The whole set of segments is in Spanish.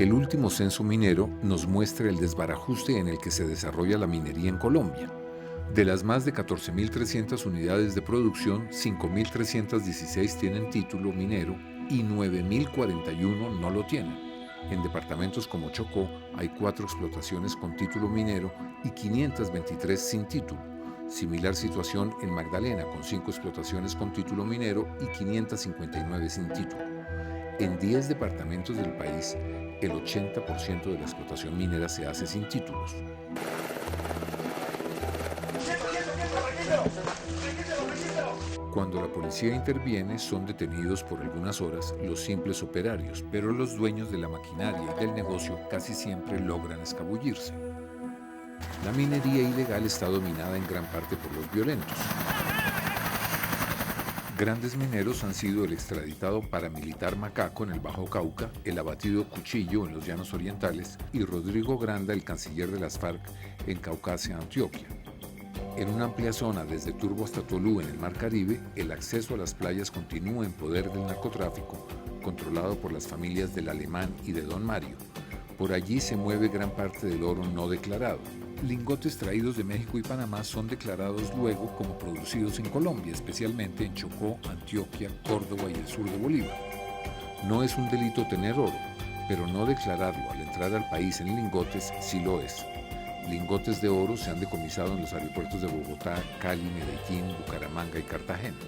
El último censo minero nos muestra el desbarajuste en el que se desarrolla la minería en Colombia. De las más de 14.300 unidades de producción, 5.316 tienen título minero y 9.041 no lo tienen. En departamentos como Chocó hay 4 explotaciones con título minero y 523 sin título. Similar situación en Magdalena, con 5 explotaciones con título minero y 559 sin título. En 10 departamentos del país, el 80% de la explotación minera se hace sin títulos. Cuando la policía interviene, son detenidos por algunas horas los simples operarios, pero los dueños de la maquinaria y del negocio casi siempre logran escabullirse. La minería ilegal está dominada en gran parte por los violentos. Grandes mineros han sido el extraditado paramilitar Macaco en el Bajo Cauca, el abatido Cuchillo en los Llanos Orientales y Rodrigo Granda, el canciller de las FARC, en Caucasia, Antioquia. En una amplia zona desde Turbo hasta Tolú en el Mar Caribe, el acceso a las playas continúa en poder del narcotráfico, controlado por las familias del Alemán y de Don Mario. Por allí se mueve gran parte del oro no declarado. Lingotes traídos de México y Panamá son declarados luego como producidos en Colombia, especialmente en Chocó, Antioquia, Córdoba y el sur de Bolívar. No es un delito tener oro, pero no declararlo al entrar al país en lingotes sí lo es. Lingotes de oro se han decomisado en los aeropuertos de Bogotá, Cali, Medellín, Bucaramanga y Cartagena.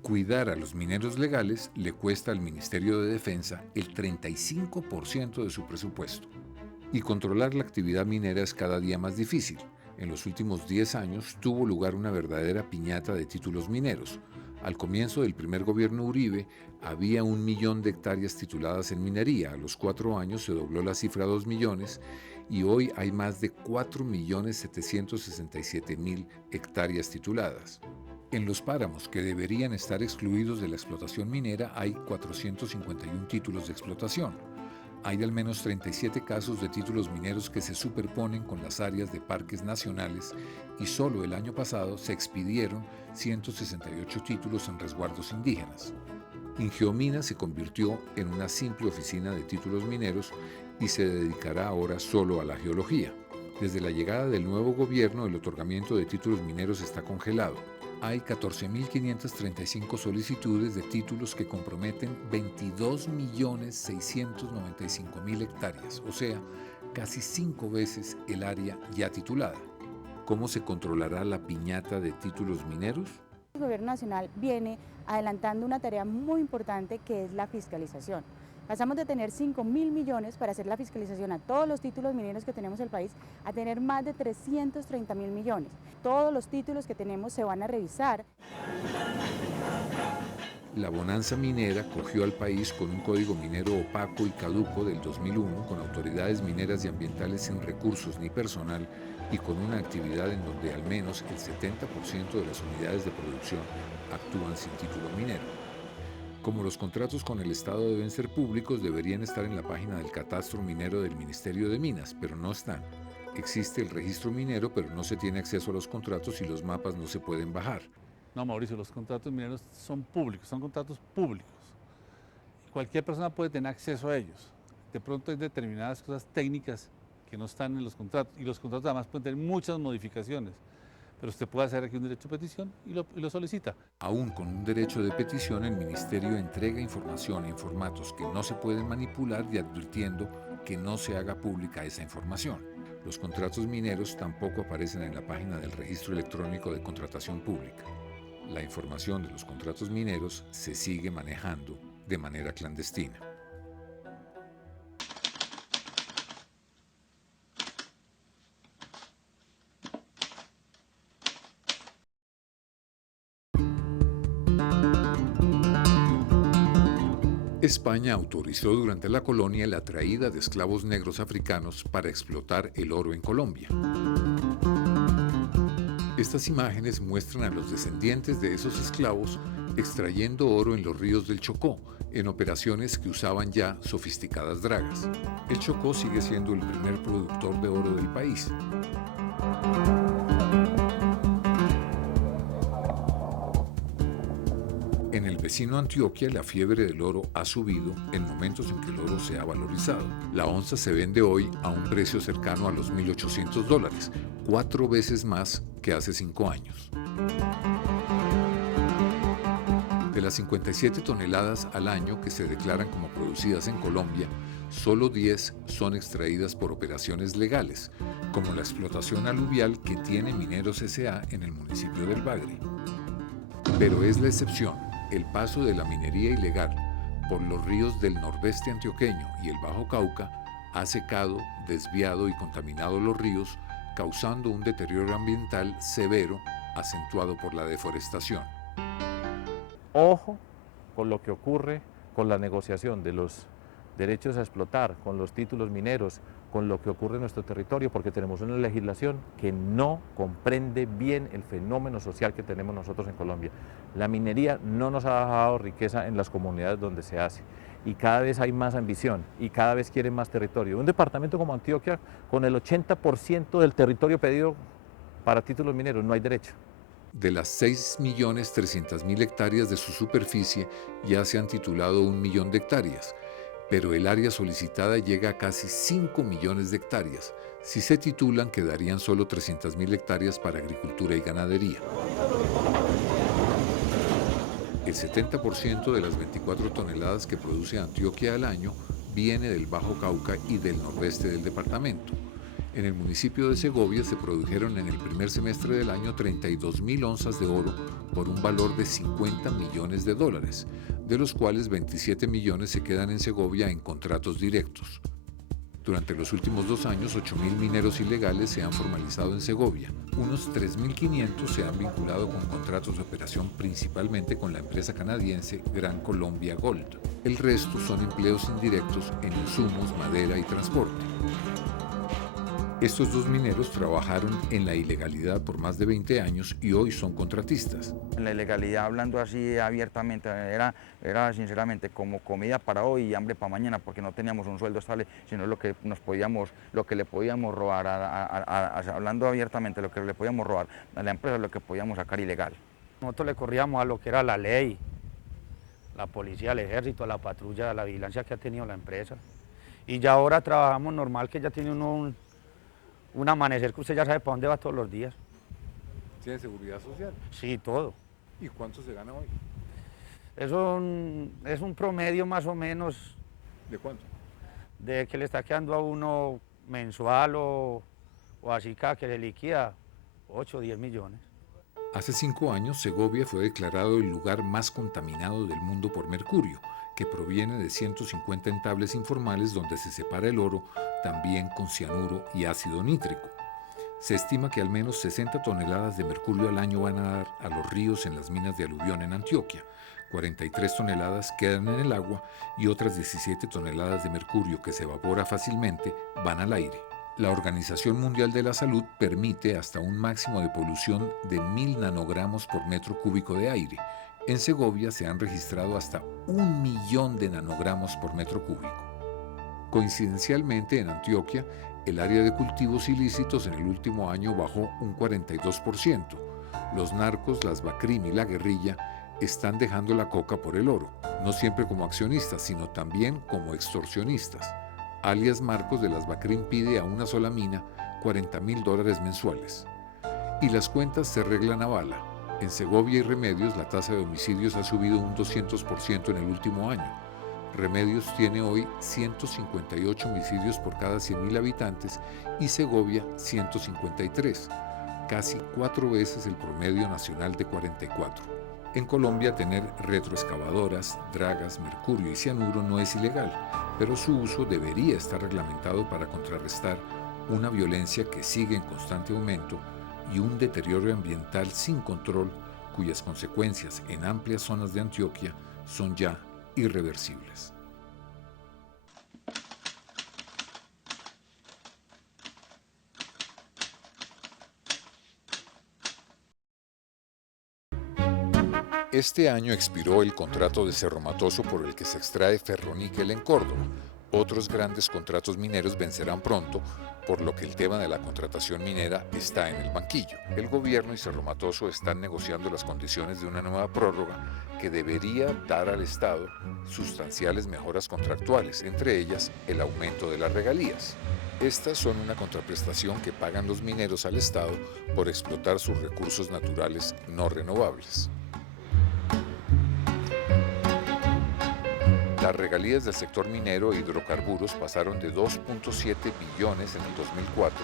Cuidar a los mineros legales le cuesta al Ministerio de Defensa el 35% de su presupuesto. Y controlar la actividad minera es cada día más difícil. En los últimos 10 años tuvo lugar una verdadera piñata de títulos mineros. Al comienzo del primer gobierno Uribe había 1 millón de hectáreas tituladas en minería. A los 4 años se dobló la cifra a 2 millones y hoy hay más de 4.767.000 hectáreas tituladas. En los páramos que deberían estar excluidos de la explotación minera hay 451 títulos de explotación. Hay al menos 37 casos de títulos mineros que se superponen con las áreas de parques nacionales y solo el año pasado se expidieron 168 títulos en resguardos indígenas. Ingeomina se convirtió en una simple oficina de títulos mineros y se dedicará ahora solo a la geología. Desde la llegada del nuevo gobierno, el otorgamiento de títulos mineros está congelado. Hay 14.535 solicitudes de títulos que comprometen 22.695.000 hectáreas, o sea, casi 5 veces el área ya titulada. ¿Cómo se controlará la piñata de títulos mineros? El Gobierno Nacional viene adelantando una tarea muy importante que es la fiscalización. Pasamos de tener 5.000 millones para hacer la fiscalización a todos los títulos mineros que tenemos en el país a tener más de 330.000 millones. Todos los títulos que tenemos se van a revisar. La bonanza minera cogió al país con un código minero opaco y caduco del 2001, con autoridades mineras y ambientales sin recursos ni personal y con una actividad en donde al menos el 70% de las unidades de producción actúan sin título minero. Como los contratos con el Estado deben ser públicos, deberían estar en la página del catastro minero del Ministerio de Minas, pero no están. Existe el registro minero, pero no se tiene acceso a los contratos y los mapas no se pueden bajar. No, Mauricio, los contratos mineros son públicos, son contratos públicos. Cualquier persona puede tener acceso a ellos. De pronto hay determinadas cosas técnicas que no están en los contratos y los contratos además pueden tener muchas modificaciones. Pero usted puede hacer aquí un derecho de petición y lo solicita. Aún con un derecho de petición, el Ministerio entrega información en formatos que no se pueden manipular y advirtiendo que no se haga pública esa información. Los contratos mineros tampoco aparecen en la página del Registro Electrónico de Contratación Pública. La información de los contratos mineros se sigue manejando de manera clandestina. España autorizó durante la colonia la traída de esclavos negros africanos para explotar el oro en Colombia. Estas imágenes muestran a los descendientes de esos esclavos extrayendo oro en los ríos del Chocó, en operaciones que usaban ya sofisticadas dragas. El Chocó sigue siendo el primer productor de oro del país. En el vecino Antioquia, la fiebre del oro ha subido en momentos en que el oro se ha valorizado. La onza se vende hoy a un precio cercano a los $1.800, 4 veces más que hace 5 años. De las 57 toneladas al año que se declaran como producidas en Colombia, solo 10 son extraídas por operaciones legales, como la explotación aluvial que tiene Mineros S.A. en el municipio del Bagre. Pero es la excepción. El paso de la minería ilegal por los ríos del nordeste antioqueño y el Bajo Cauca ha secado, desviado y contaminado los ríos, causando un deterioro ambiental severo, acentuado por la deforestación. Ojo con lo que ocurre con la negociación de los derechos a explotar, con los títulos mineros, con lo que ocurre en nuestro territorio, porque tenemos una legislación que no comprende bien el fenómeno social que tenemos nosotros en Colombia. La minería no nos ha dejado riqueza en las comunidades donde se hace y cada vez hay más ambición y cada vez quieren más territorio. Un departamento como Antioquia, con el 80% del territorio pedido para títulos mineros, no hay derecho. De las 6.300.000 hectáreas de su superficie, ya se han titulado 1 millón de hectáreas, pero el área solicitada llega a casi 5 millones de hectáreas. Si se titulan, quedarían solo 300.000 hectáreas para agricultura y ganadería. El 70% de las 24 toneladas que produce Antioquia al año viene del Bajo Cauca y del nordeste del departamento. En el municipio de Segovia se produjeron en el primer semestre del año 32.000 onzas de oro por un valor de $50 millones, de los cuales 27 millones se quedan en Segovia en contratos directos. Durante los últimos 2 años, 8.000 mineros ilegales se han formalizado en Segovia. Unos 3.500 se han vinculado con contratos de operación principalmente con la empresa canadiense Gran Colombia Gold. El resto son empleos indirectos en insumos, madera y transporte. Estos 2 mineros trabajaron en la ilegalidad por más de 20 años y hoy son contratistas. En la ilegalidad, hablando así abiertamente, era sinceramente como comida para hoy y hambre para mañana, porque no teníamos un sueldo estable, sino lo que le podíamos robar, hablando abiertamente, lo que le podíamos robar a la empresa, lo que podíamos sacar ilegal. Nosotros le corríamos a lo que era la ley, la policía, el ejército, la patrulla, la vigilancia que ha tenido la empresa. Y ya ahora trabajamos normal, que ya tiene uno un amanecer que usted ya sabe para dónde va todos los días. ¿Tiene seguridad social? Sí, todo. ¿Y cuánto se gana hoy? Eso es un promedio más o menos. ¿De cuánto? De que le está quedando a uno mensual o así cada que se liquida 8 o 10 millones. Hace 5 años, Segovia fue declarado el lugar más contaminado del mundo por mercurio, que proviene de 150 entables informales donde se separa el oro, también con cianuro y ácido nítrico. Se estima que al menos 60 toneladas de mercurio al año van a dar a los ríos en las minas de aluvión en Antioquia. 43 toneladas quedan en el agua y otras 17 toneladas de mercurio que se evapora fácilmente van al aire. La Organización Mundial de la Salud permite hasta un máximo de polución de 1.000 nanogramos por metro cúbico de aire. En Segovia se han registrado hasta 1 millón de nanogramos por metro cúbico. Coincidencialmente, en Antioquia, el área de cultivos ilícitos en el último año bajó un 42%. Los narcos, las BACRIM y la guerrilla están dejando la coca por el oro, no siempre como accionistas, sino también como extorsionistas. Alias Marcos de las BACRIM pide a una sola mina $40.000 mensuales. Y las cuentas se arreglan a bala. En Segovia y Remedios la tasa de homicidios ha subido un 200% en el último año. Remedios tiene hoy 158 homicidios por cada 100.000 habitantes y Segovia 153, casi 4 veces el promedio nacional de 44. En Colombia tener retroexcavadoras, dragas, mercurio y cianuro no es ilegal, pero su uso debería estar reglamentado para contrarrestar una violencia que sigue en constante aumento y un deterioro ambiental sin control cuyas consecuencias en amplias zonas de Antioquia son ya irreversibles. Este año expiró el contrato de Cerro Matoso por el que se extrae ferroníquel en Córdoba. Otros grandes contratos mineros vencerán pronto, por lo que el tema de la contratación minera está en el banquillo. El gobierno y Cerro Matoso están negociando las condiciones de una nueva prórroga que debería dar al Estado sustanciales mejoras contractuales, entre ellas el aumento de las regalías. Estas son una contraprestación que pagan los mineros al Estado por explotar sus recursos naturales no renovables. Las regalías del sector minero e hidrocarburos pasaron de 2.7 billones en el 2004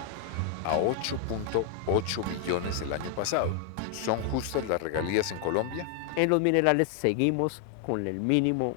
a 8.8 billones el año pasado. ¿Son justas las regalías en Colombia? En los minerales seguimos con el mínimo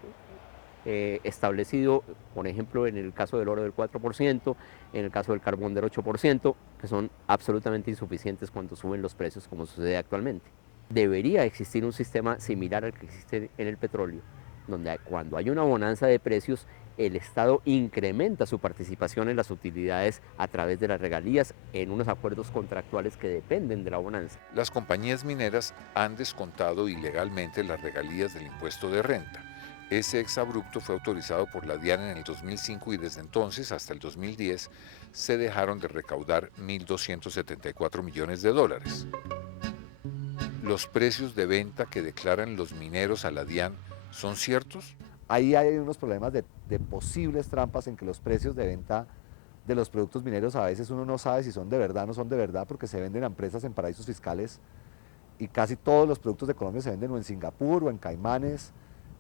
establecido, por ejemplo, en el caso del oro del 4%, en el caso del carbón del 8%, que son absolutamente insuficientes cuando suben los precios como sucede actualmente. Debería existir un sistema similar al que existe en el petróleo, donde cuando hay una bonanza de precios, el Estado incrementa su participación en las utilidades a través de las regalías en unos acuerdos contractuales que dependen de la bonanza. Las compañías mineras han descontado ilegalmente las regalías del impuesto de renta. Ese exabrupto fue autorizado por la DIAN en el 2005 y desde entonces hasta el 2010 se dejaron de recaudar 1.274 millones de dólares. ¿Los precios de venta que declaran los mineros a la DIAN son ciertos? Ahí hay unos problemas de posibles trampas en que los precios de venta de los productos mineros a veces uno no sabe si son de verdad o no son de verdad porque se venden a empresas en paraísos fiscales y casi todos los productos de Colombia se venden o en Singapur o en Caimanes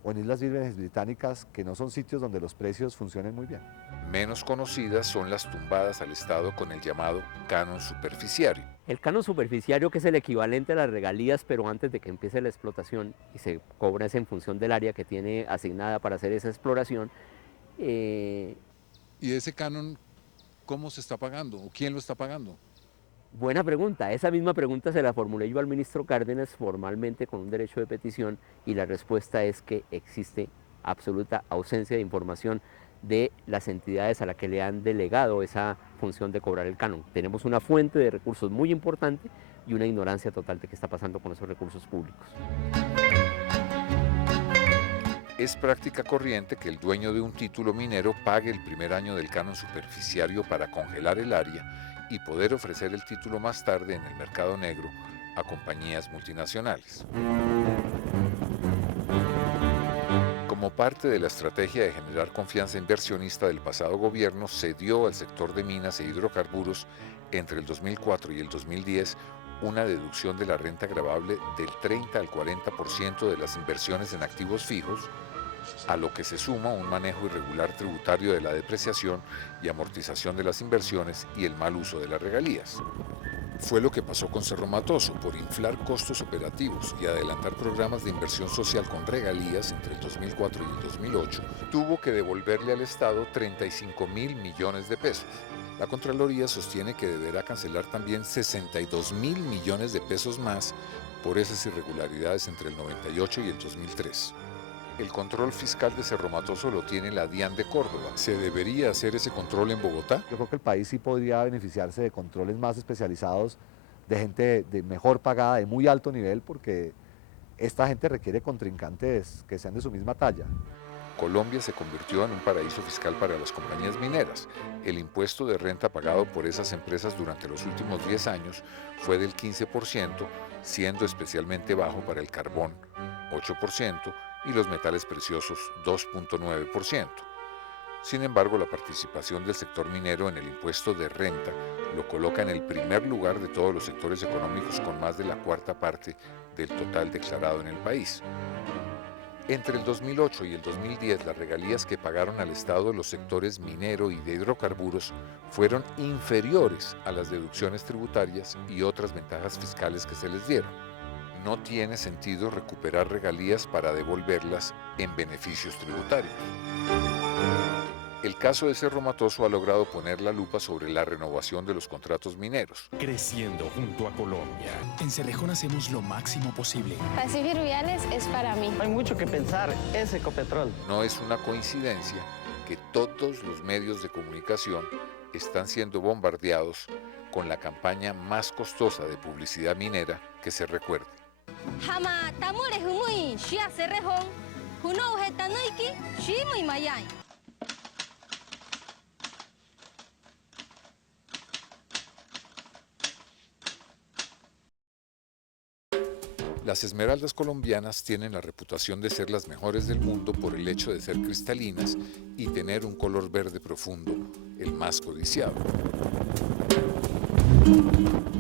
o en Islas Vírgenes Británicas, que no son sitios donde los precios funcionen muy bien. Menos conocidas son las tumbadas al Estado con el llamado canon superficiario. El canon superficiario, que es el equivalente a las regalías, pero antes de que empiece la explotación y se cobra en función del área que tiene asignada para hacer esa exploración. ¿Y ese canon cómo se está pagando o quién lo está pagando? Buena pregunta. Esa misma pregunta se la formulé yo al ministro Cárdenas formalmente con un derecho de petición y la respuesta es que existe absoluta ausencia de información de las entidades a las que le han delegado esa función de cobrar el canon. Tenemos una fuente de recursos muy importante y una ignorancia total de qué está pasando con esos recursos públicos. Es práctica corriente que el dueño de un título minero pague el primer año del canon superficiario para congelar el área y poder ofrecer el título más tarde en el mercado negro a compañías multinacionales. Como parte de la estrategia de generar confianza inversionista del pasado gobierno, se dio al sector de minas e hidrocarburos entre el 2004 y el 2010 una deducción de la renta gravable del 30 al 40% de las inversiones en activos fijos, a lo que se suma un manejo irregular tributario de la depreciación y amortización de las inversiones y el mal uso de las regalías. Fue lo que pasó con Cerro Matoso. Por inflar costos operativos y adelantar programas de inversión social con regalías entre el 2004 y el 2008, tuvo que devolverle al Estado 35.000 millones de pesos. La Contraloría sostiene que deberá cancelar también 62.000 millones de pesos más por esas irregularidades entre el 98 y el 2003. El control fiscal de Cerro Matoso lo tiene la DIAN de Córdoba. ¿Se debería hacer ese control en Bogotá? Yo creo que el país sí podría beneficiarse de controles más especializados, de gente de mejor pagada, de muy alto nivel, porque esta gente requiere contrincantes que sean de su misma talla. Colombia se convirtió en un paraíso fiscal para las compañías mineras. El impuesto de renta pagado por esas empresas durante los últimos 10 años fue del 15%, siendo especialmente bajo para el carbón, 8%, y los metales preciosos, 2.9%. Sin embargo, la participación del sector minero en el impuesto de renta lo coloca en el primer lugar de todos los sectores económicos con más de la cuarta parte del total declarado en el país. Entre el 2008 y el 2010, las regalías que pagaron al Estado los sectores minero y de hidrocarburos fueron inferiores a las deducciones tributarias y otras ventajas fiscales que se les dieron. No tiene sentido recuperar regalías para devolverlas en beneficios tributarios. El caso de Cerro Matoso ha logrado poner la lupa sobre la renovación de los contratos mineros. Creciendo junto a Colombia. En Cerrejón hacemos lo máximo posible. Pacífico Rubiales es para mí. Hay mucho que pensar, es Ecopetrol. No es una coincidencia que todos los medios de comunicación están siendo bombardeados con la campaña más costosa de publicidad minera que se recuerde. Jama tamure humui, shia Cerrejón, juno hetanoiki, shimui mayay. Las esmeraldas colombianas tienen la reputación de ser las mejores del mundo por el hecho de ser cristalinas y tener un color verde profundo, el más codiciado.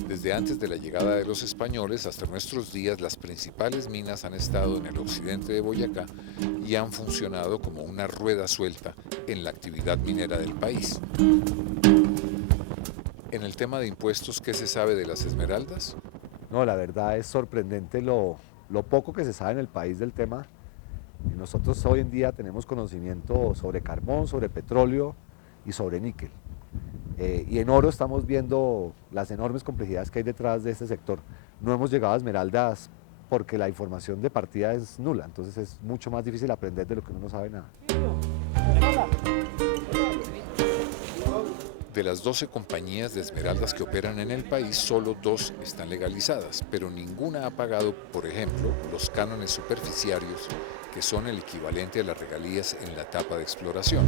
Desde antes de la llegada de los españoles hasta nuestros días, las principales minas han estado en el occidente de Boyacá y han funcionado como una rueda suelta en la actividad minera del país. En el tema de impuestos, ¿qué se sabe de las esmeraldas? No, la verdad es sorprendente lo poco que se sabe en el país del tema. Y nosotros hoy en día tenemos conocimiento sobre carbón, sobre petróleo y sobre níquel. Y en oro estamos viendo las enormes complejidades que hay detrás de este sector. No hemos llegado a esmeraldas porque la información de partida es nula, entonces es mucho más difícil aprender de lo que uno no sabe nada. De las 12 compañías de esmeraldas que operan en el país, solo 2 están legalizadas, pero ninguna ha pagado, por ejemplo, los cánones superficiarios, que son el equivalente a las regalías en la etapa de exploración.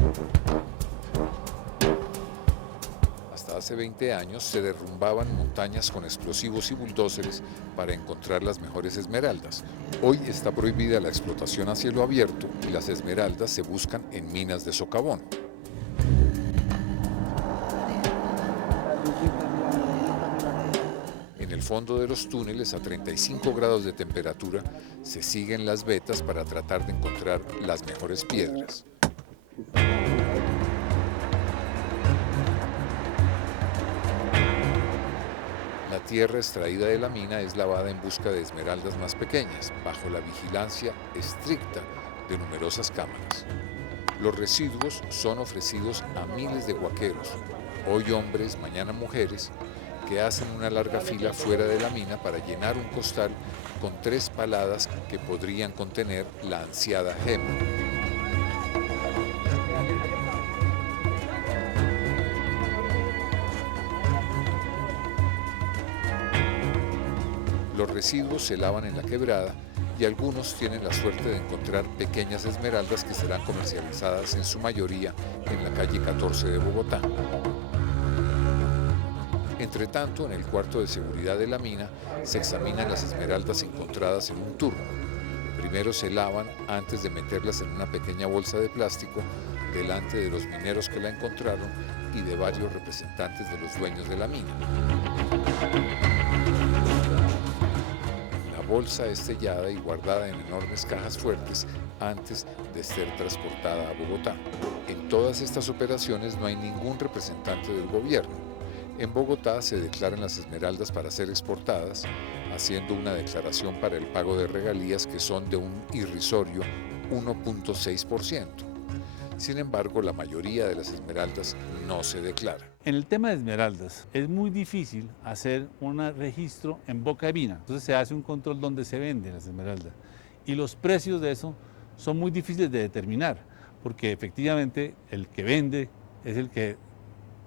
Hasta hace 20 años se derrumbaban montañas con explosivos y bulldózeres para encontrar las mejores esmeraldas. Hoy está prohibida la explotación a cielo abierto y las esmeraldas se buscan en minas de socavón. En el fondo de los túneles, a 35 grados de temperatura, se siguen las vetas para tratar de encontrar las mejores piedras. La tierra extraída de la mina es lavada en busca de esmeraldas más pequeñas, bajo la vigilancia estricta de numerosas cámaras. Los residuos son ofrecidos a miles de huaqueros, hoy hombres, mañana mujeres, que hacen una larga fila fuera de la mina para llenar un costal con 3 paladas que podrían contener la ansiada gema. Los residuos se lavan en la quebrada y algunos tienen la suerte de encontrar pequeñas esmeraldas que serán comercializadas en su mayoría en la calle 14 de Bogotá. Entre tanto, en el cuarto de seguridad de la mina se examinan las esmeraldas encontradas en un turno. Primero se lavan antes de meterlas en una pequeña bolsa de plástico delante de los mineros que la encontraron y de varios representantes de los dueños de la mina. La bolsa es sellada y guardada en enormes cajas fuertes antes de ser transportada a Bogotá. En todas estas operaciones no hay ningún representante del gobierno. En Bogotá se declaran las esmeraldas para ser exportadas, haciendo una declaración para el pago de regalías que son de un irrisorio 1.6%. Sin embargo, la mayoría de las esmeraldas no se declara. En el tema de esmeraldas es muy difícil hacer un registro en boca de mina, entonces se hace un control donde se venden las esmeraldas y los precios de eso son muy difíciles de determinar, porque efectivamente el que vende es el que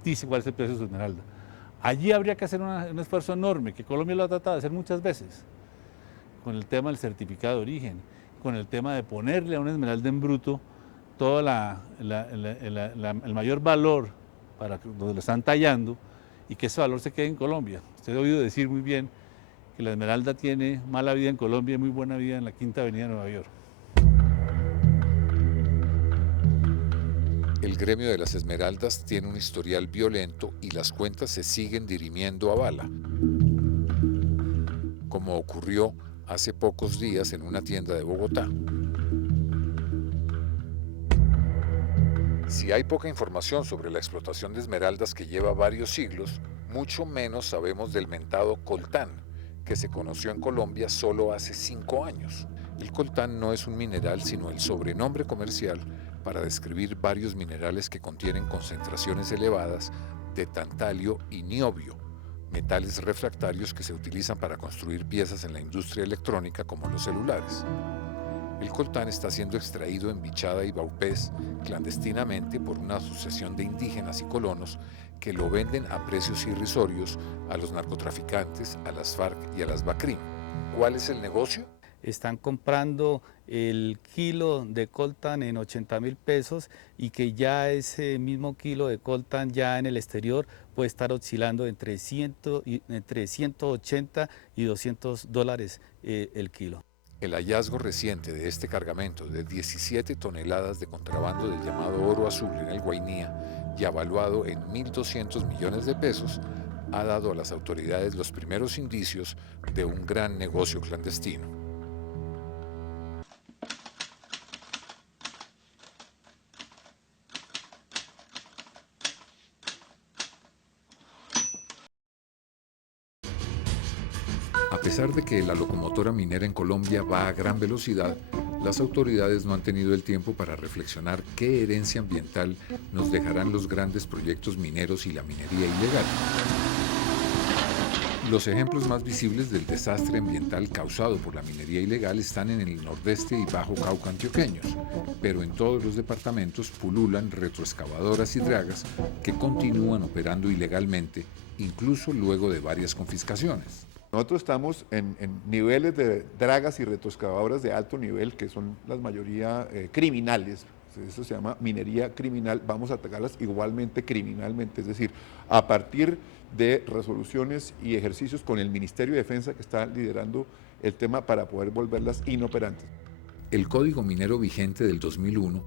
dice cuál es el precio de su esmeralda. Allí habría que hacer un esfuerzo enorme, que Colombia lo ha tratado de hacer muchas veces, con el tema del certificado de origen, con el tema de ponerle a una esmeralda en bruto todo el mayor valor para donde lo están tallando y que ese valor se quede en Colombia. Usted ha oído decir muy bien que la esmeralda tiene mala vida en Colombia y muy buena vida en la Quinta Avenida de Nueva York. El gremio de las esmeraldas tiene un historial violento y las cuentas se siguen dirimiendo a bala, como ocurrió hace pocos días en una tienda de Bogotá. Si hay poca información sobre la explotación de esmeraldas que lleva varios siglos, mucho menos sabemos del mentado coltán, que se conoció en Colombia solo hace 5 años. El coltán no es un mineral, sino el sobrenombre comercial para describir varios minerales que contienen concentraciones elevadas de tantalio y niobio, metales refractarios que se utilizan para construir piezas en la industria electrónica como los celulares. El coltán está siendo extraído en Bichada y Vaupés clandestinamente por una asociación de indígenas y colonos que lo venden a precios irrisorios a los narcotraficantes, a las FARC y a las BACRIM. ¿Cuál es el negocio? Están comprando el kilo de coltan en 80.000 pesos y que ya ese mismo kilo de coltan ya en el exterior puede estar oscilando entre 180 y $200 el kilo. El hallazgo reciente de este cargamento de 17 toneladas de contrabando del llamado oro azul en el Guainía y avaluado en 1.200 millones de pesos ha dado a las autoridades los primeros indicios de un gran negocio clandestino. A pesar de que la locomotora minera en Colombia va a gran velocidad, las autoridades no han tenido el tiempo para reflexionar qué herencia ambiental nos dejarán los grandes proyectos mineros y la minería ilegal. Los ejemplos más visibles del desastre ambiental causado por la minería ilegal están en el nordeste y Bajo Cauca antioqueños, pero en todos los departamentos pululan retroexcavadoras y dragas que continúan operando ilegalmente, incluso luego de varias confiscaciones. Nosotros estamos en niveles de dragas y retroexcavadoras de alto nivel, que son la mayoría criminales. Eso se llama minería criminal. Vamos a atacarlas igualmente criminalmente, es decir, a partir de resoluciones y ejercicios con el Ministerio de Defensa, que está liderando el tema para poder volverlas inoperantes. El Código Minero vigente del 2001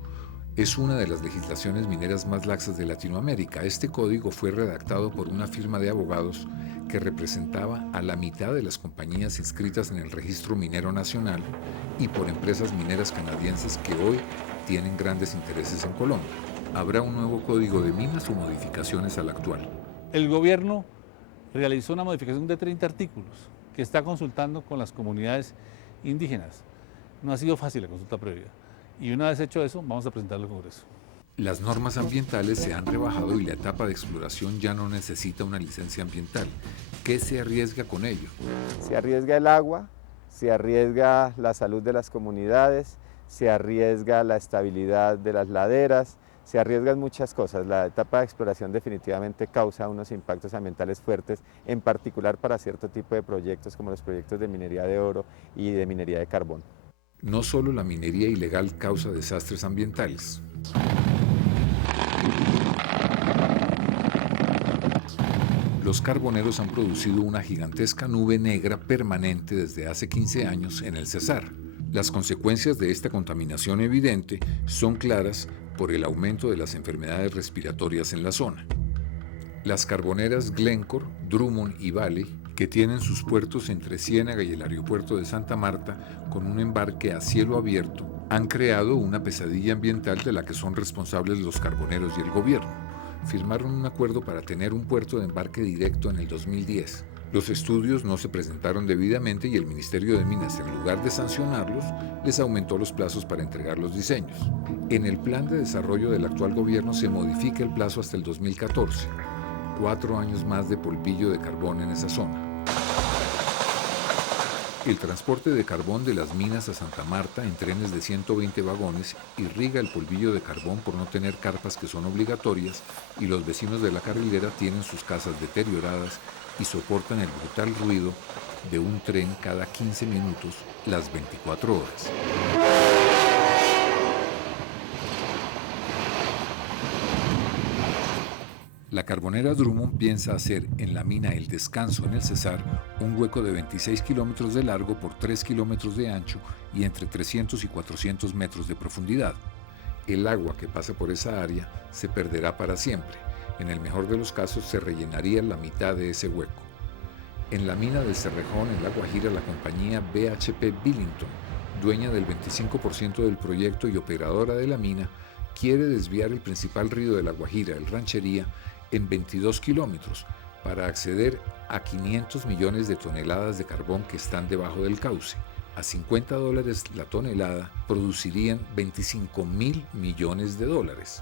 es una de las legislaciones mineras más laxas de Latinoamérica. Este código fue redactado por una firma de abogados que representaba a la mitad de las compañías inscritas en el Registro Minero Nacional y por empresas mineras canadienses que hoy tienen grandes intereses en Colombia. ¿Habrá un nuevo código de minas o modificaciones al actual? El gobierno realizó una modificación de 30 artículos que está consultando con las comunidades indígenas. No ha sido fácil la consulta previa y una vez hecho eso vamos a presentarlo al Congreso. Las normas ambientales se han rebajado y la etapa de exploración ya no necesita una licencia ambiental. ¿Qué se arriesga con ello? Se arriesga el agua, se arriesga la salud de las comunidades, se arriesga la estabilidad de las laderas, se arriesgan muchas cosas. La etapa de exploración definitivamente causa unos impactos ambientales fuertes, en particular para cierto tipo de proyectos como los proyectos de minería de oro y de minería de carbón. No solo la minería ilegal causa desastres ambientales. Los carboneros han producido una gigantesca nube negra permanente desde hace 15 años en el Cesar. Las consecuencias de esta contaminación evidente son claras por el aumento de las enfermedades respiratorias en la zona. Las carboneras Glencore, Drummond y Vale, que tienen sus puertos entre Ciénaga y el aeropuerto de Santa Marta con un embarque a cielo abierto, han creado una pesadilla ambiental de la que son responsables los carboneros y el gobierno. Firmaron un acuerdo para tener un puerto de embarque directo en el 2010. Los estudios no se presentaron debidamente y el Ministerio de Minas, en lugar de sancionarlos, les aumentó los plazos para entregar los diseños. En el plan de desarrollo del actual gobierno se modifica el plazo hasta el 2014. 4 años más de polvillo de carbón en esa zona. El transporte de carbón de las minas a Santa Marta en trenes de 120 vagones irriga el polvillo de carbón por no tener carpas que son obligatorias y los vecinos de la carrilera tienen sus casas deterioradas y soportan el brutal ruido de un tren cada 15 minutos las 24 horas. La carbonera Drummond piensa hacer en la mina El Descanso en el Cesar un hueco de 26 kilómetros de largo por 3 kilómetros de ancho y entre 300 y 400 metros de profundidad. El agua que pasa por esa área se perderá para siempre. En el mejor de los casos se rellenaría la mitad de ese hueco. En la mina del Cerrejón, en La Guajira, la compañía BHP Billington, dueña del 25% del proyecto y operadora de la mina, quiere desviar el principal río de La Guajira, el Ranchería, en 22 kilómetros para acceder a 500 millones de toneladas de carbón que están debajo del cauce. A $50 la tonelada producirían 25.000 millones de dólares.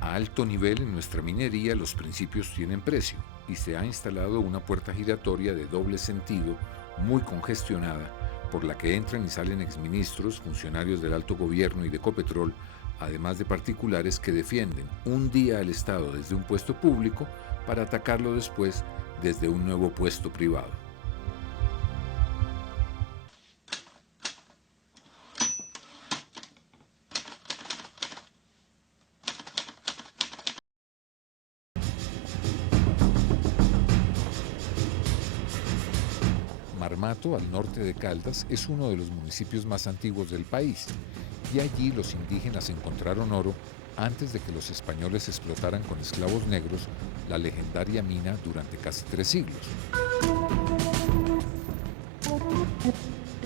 A alto nivel en nuestra minería los principios tienen precio y se ha instalado una puerta giratoria de doble sentido muy congestionada por la que entran y salen exministros, funcionarios del alto gobierno y de Ecopetrol, además de particulares que defienden un día al Estado desde un puesto público para atacarlo después desde un nuevo puesto privado. Marmato, al norte de Caldas, es uno de los municipios más antiguos del país, y allí los indígenas encontraron oro antes de que los españoles explotaran con esclavos negros la legendaria mina durante casi 3 siglos.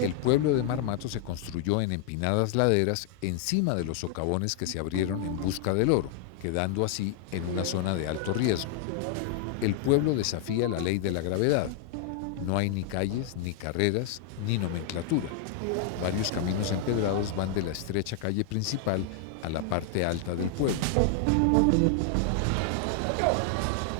El pueblo de Marmato se construyó en empinadas laderas encima de los socavones que se abrieron en busca del oro, quedando así en una zona de alto riesgo. El pueblo desafía la ley de la gravedad. No hay ni calles, ni carreras, ni nomenclatura. Varios caminos empedrados van de la estrecha calle principal a la parte alta del pueblo.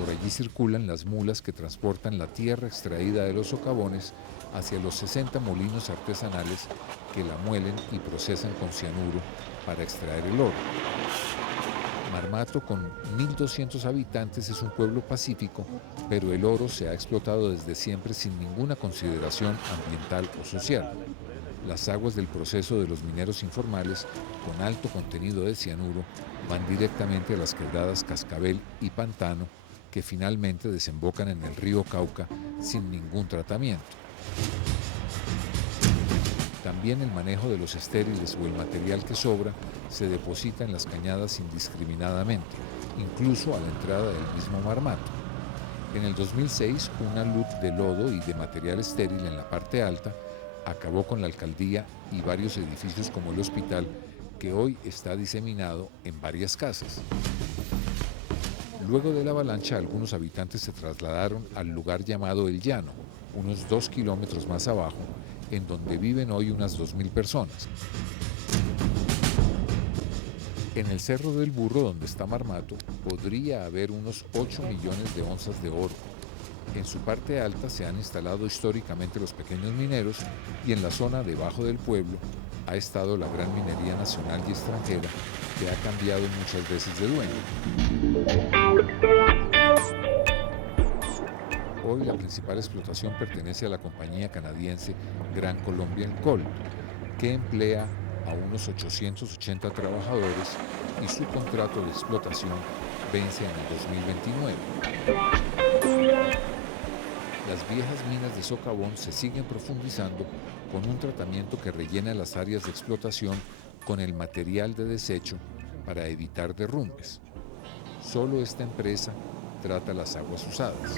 Por allí circulan las mulas que transportan la tierra extraída de los socavones hacia los 60 molinos artesanales que la muelen y procesan con cianuro para extraer el oro. Marmato, con 1.200 habitantes, es un pueblo pacífico, pero el oro se ha explotado desde siempre sin ninguna consideración ambiental o social. Las aguas del proceso de los mineros informales, con alto contenido de cianuro, van directamente a las quebradas Cascabel y Pantano, que finalmente desembocan en el río Cauca sin ningún tratamiento. También el manejo de los estériles o el material que sobra se deposita en las cañadas indiscriminadamente, incluso a la entrada del mismo Marmato. En el 2006, una luz de lodo y de material estéril en la parte alta acabó con la alcaldía y varios edificios como el hospital, que hoy está diseminado en varias casas. Luego de la avalancha, algunos habitantes se trasladaron al lugar llamado El Llano, unos 2 kilómetros más abajo, en donde viven hoy unas 2.000 personas. En el Cerro del Burro, donde está Marmato, podría haber unos 8 millones de onzas de oro. En su parte alta se han instalado históricamente los pequeños mineros y en la zona debajo del pueblo ha estado la gran minería nacional y extranjera, que ha cambiado muchas veces de dueño. Hoy la principal explotación pertenece a la compañía canadiense Gran Colombian Gold, que emplea a unos 880 trabajadores y su contrato de explotación vence en el 2029. Las viejas minas de socavón se siguen profundizando con un tratamiento que rellena las áreas de explotación con el material de desecho para evitar derrumbes. Solo esta empresa trata las aguas usadas.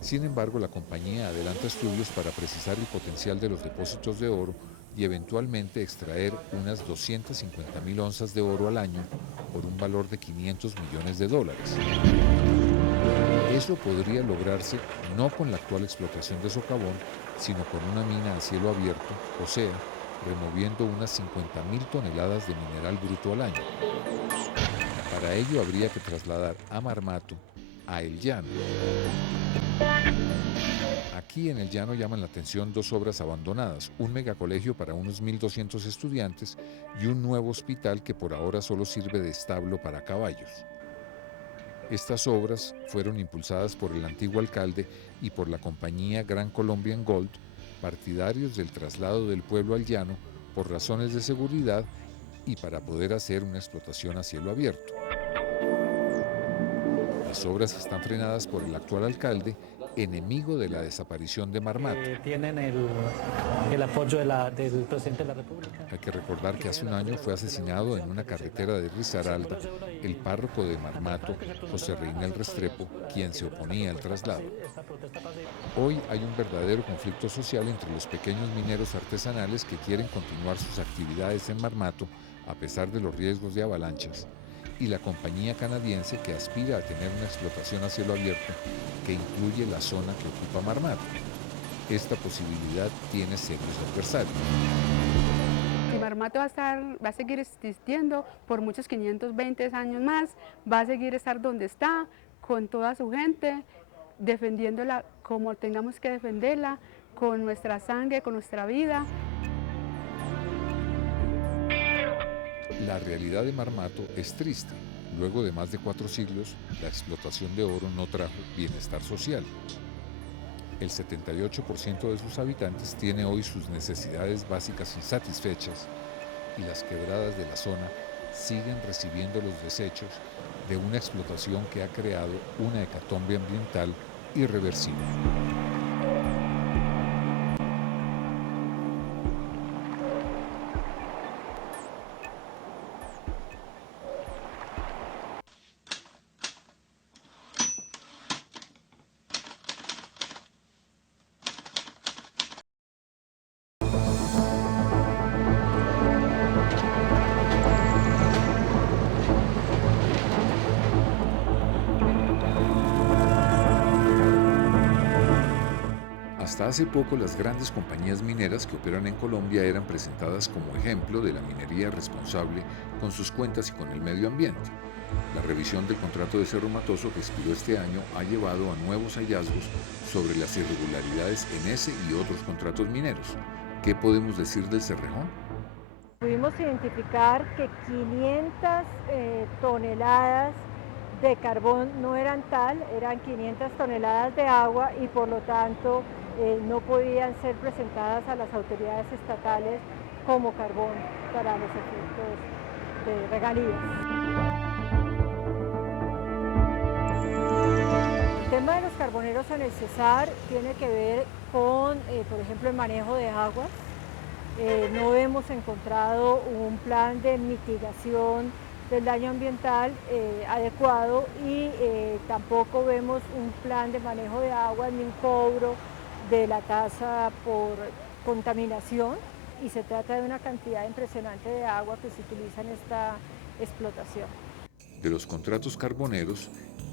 Sin embargo, la compañía adelanta estudios para precisar el potencial de los depósitos de oro y eventualmente extraer unas 250.000 onzas de oro al año por un valor de $500 millones. Eso podría lograrse no con la actual explotación de socavón, sino con una mina a cielo abierto, o sea, removiendo unas 50.000 toneladas de mineral bruto al año. Para ello habría que trasladar a Marmato a El Llano. Aquí en El Llano llaman la atención 2 obras abandonadas, un megacolegio para unos 1.200 estudiantes y un nuevo hospital que por ahora solo sirve de establo para caballos. Estas obras fueron impulsadas por el antiguo alcalde y por la compañía Gran Colombian Gold, partidarios del traslado del pueblo al llano por razones de seguridad y para poder hacer una explotación a cielo abierto. Las obras están frenadas por el actual alcalde, enemigo de la desaparición de Marmato. Tienen el apoyo del presidente de la República. Hay que recordar que hace un año fue asesinado en una carretera de Risaralda el párroco de Marmato, José Reinel Restrepo, quien se oponía al traslado. Hoy hay un verdadero conflicto social entre los pequeños mineros artesanales que quieren continuar sus actividades en Marmato a pesar de los riesgos de avalanchas, y la compañía canadiense que aspira a tener una explotación a cielo abierto que incluye la zona que ocupa Marmato. Esta posibilidad tiene serios adversarios. Y Marmato va a seguir existiendo por muchos 520 años más, va a seguir estar donde está, con toda su gente, defendiéndola como tengamos que defenderla, con nuestra sangre, con nuestra vida. La realidad de Marmato es triste. Luego de más de 4 siglos, la explotación de oro no trajo bienestar social. El 78% de sus habitantes tiene hoy sus necesidades básicas insatisfechas y las quebradas de la zona siguen recibiendo los desechos de una explotación que ha creado una hecatombe ambiental irreversible. Hasta hace poco las grandes compañías mineras que operan en Colombia eran presentadas como ejemplo de la minería responsable con sus cuentas y con el medio ambiente. La revisión del contrato de Cerro Matoso que expiró este año ha llevado a nuevos hallazgos sobre las irregularidades en ese y otros contratos mineros. ¿Qué podemos decir del Cerrejón? Pudimos identificar que 500 toneladas de carbón no eran tal, eran 500 toneladas de agua y por lo tanto no podían ser presentadas a las autoridades estatales como carbón para los efectos de regalías. El tema de los carboneros en el Cesar tiene que ver con, por ejemplo, el manejo de aguas. No hemos encontrado un plan de mitigación del daño ambiental adecuado y tampoco vemos un plan de manejo de aguas ni un cobro de la tasa por contaminación y se trata de una cantidad impresionante de agua que se utiliza en esta explotación. De los contratos carboneros,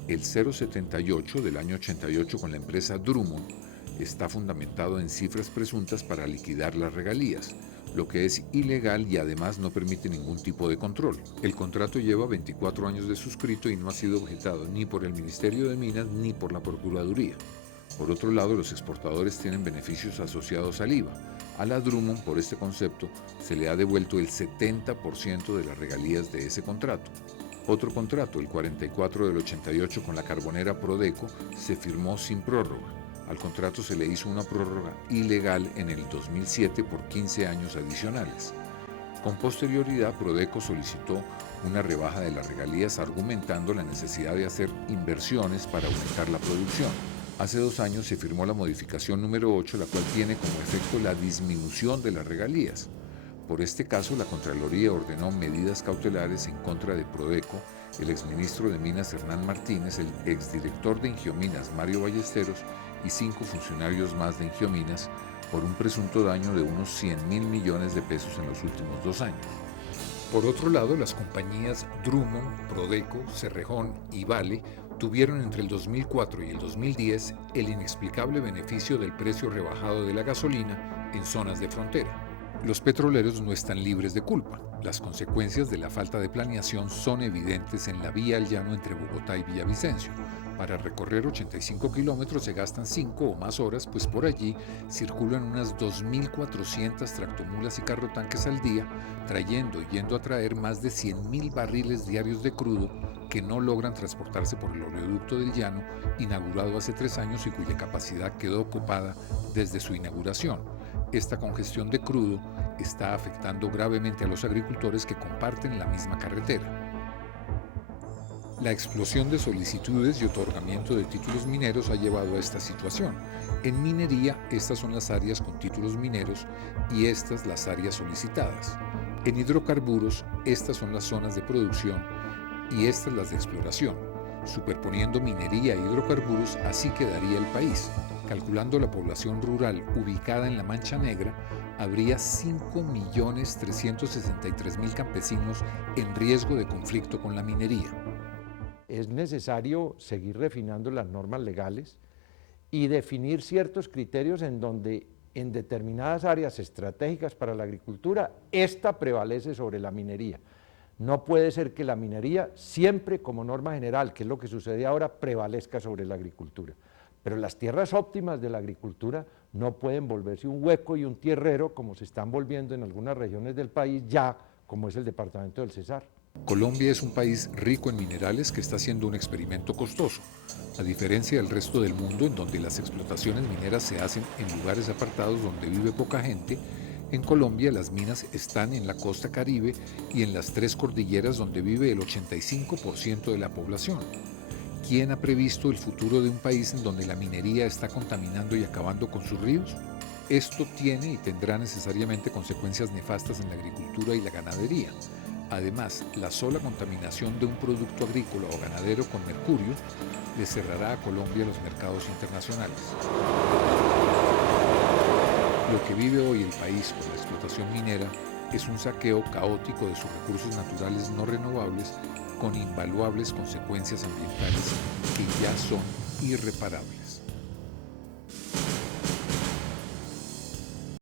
el 078 del año 88 con la empresa Drummond está fundamentado en cifras presuntas para liquidar las regalías, lo que es ilegal y además no permite ningún tipo de control. El contrato lleva 24 años de suscrito y no ha sido objetado ni por el Ministerio de Minas ni por la Procuraduría. Por otro lado, los exportadores tienen beneficios asociados al IVA. A la Drummond, por este concepto, se le ha devuelto el 70% de las regalías de ese contrato. Otro contrato, el 44 del 88 con la carbonera Prodeco, se firmó sin prórroga. Al contrato se le hizo una prórroga ilegal en el 2007 por 15 años adicionales. Con posterioridad, Prodeco solicitó una rebaja de las regalías argumentando la necesidad de hacer inversiones para aumentar la producción. Hace 2 años se firmó la modificación número 8, la cual tiene como efecto la disminución de las regalías. Por este caso, la Contraloría ordenó medidas cautelares en contra de Prodeco, el exministro de Minas Hernán Martínez, el exdirector de Ingiominas Mario Ballesteros y 5 funcionarios más de Ingiominas por un presunto daño de unos 100.000 millones de pesos en los últimos 2 años. Por otro lado, las compañías Drummond, Prodeco, Cerrejón y Vale tuvieron entre el 2004 y el 2010 el inexplicable beneficio del precio rebajado de la gasolina en zonas de frontera. Los petroleros no están libres de culpa. Las consecuencias de la falta de planeación son evidentes en la vía al llano entre Bogotá y Villavicencio. Para recorrer 85 kilómetros se gastan 5 o más horas, pues por allí circulan unas 2.400 tractomulas y carrotanques al día, trayendo y yendo a traer más de 100.000 barriles diarios de crudo que no logran transportarse por el oleoducto del Llano, inaugurado hace 3 años y cuya capacidad quedó ocupada desde su inauguración. Esta congestión de crudo está afectando gravemente a los agricultores que comparten la misma carretera. La explosión de solicitudes y otorgamiento de títulos mineros ha llevado a esta situación. En minería, estas son las áreas con títulos mineros y estas las áreas solicitadas. En hidrocarburos, estas son las zonas de producción y estas las de exploración. Superponiendo minería e hidrocarburos, así quedaría el país. Calculando la población rural ubicada en la Mancha Negra, habría 5.363.000 campesinos en riesgo de conflicto con la minería. Es necesario seguir refinando las normas legales y definir ciertos criterios en donde en determinadas áreas estratégicas para la agricultura, esta prevalece sobre la minería. No puede ser que la minería siempre como norma general, que es lo que sucede ahora, prevalezca sobre la agricultura. Pero las tierras óptimas de la agricultura no pueden volverse un hueco y un tierrero como se están volviendo en algunas regiones del país ya, como es el departamento del Cesar. Colombia es un país rico en minerales que está haciendo un experimento costoso. A diferencia del resto del mundo, en donde las explotaciones mineras se hacen en lugares apartados donde vive poca gente, en Colombia las minas están en la costa Caribe y en las 3 cordilleras donde vive el 85% de la población. ¿Quién ha previsto el futuro de un país en donde la minería está contaminando y acabando con sus ríos? Esto tiene y tendrá necesariamente consecuencias nefastas en la agricultura y la ganadería. Además, la sola contaminación de un producto agrícola o ganadero con mercurio le cerrará a Colombia los mercados internacionales. Lo que vive hoy el país con la explotación minera es un saqueo caótico de sus recursos naturales no renovables con invaluables consecuencias ambientales que ya son irreparables.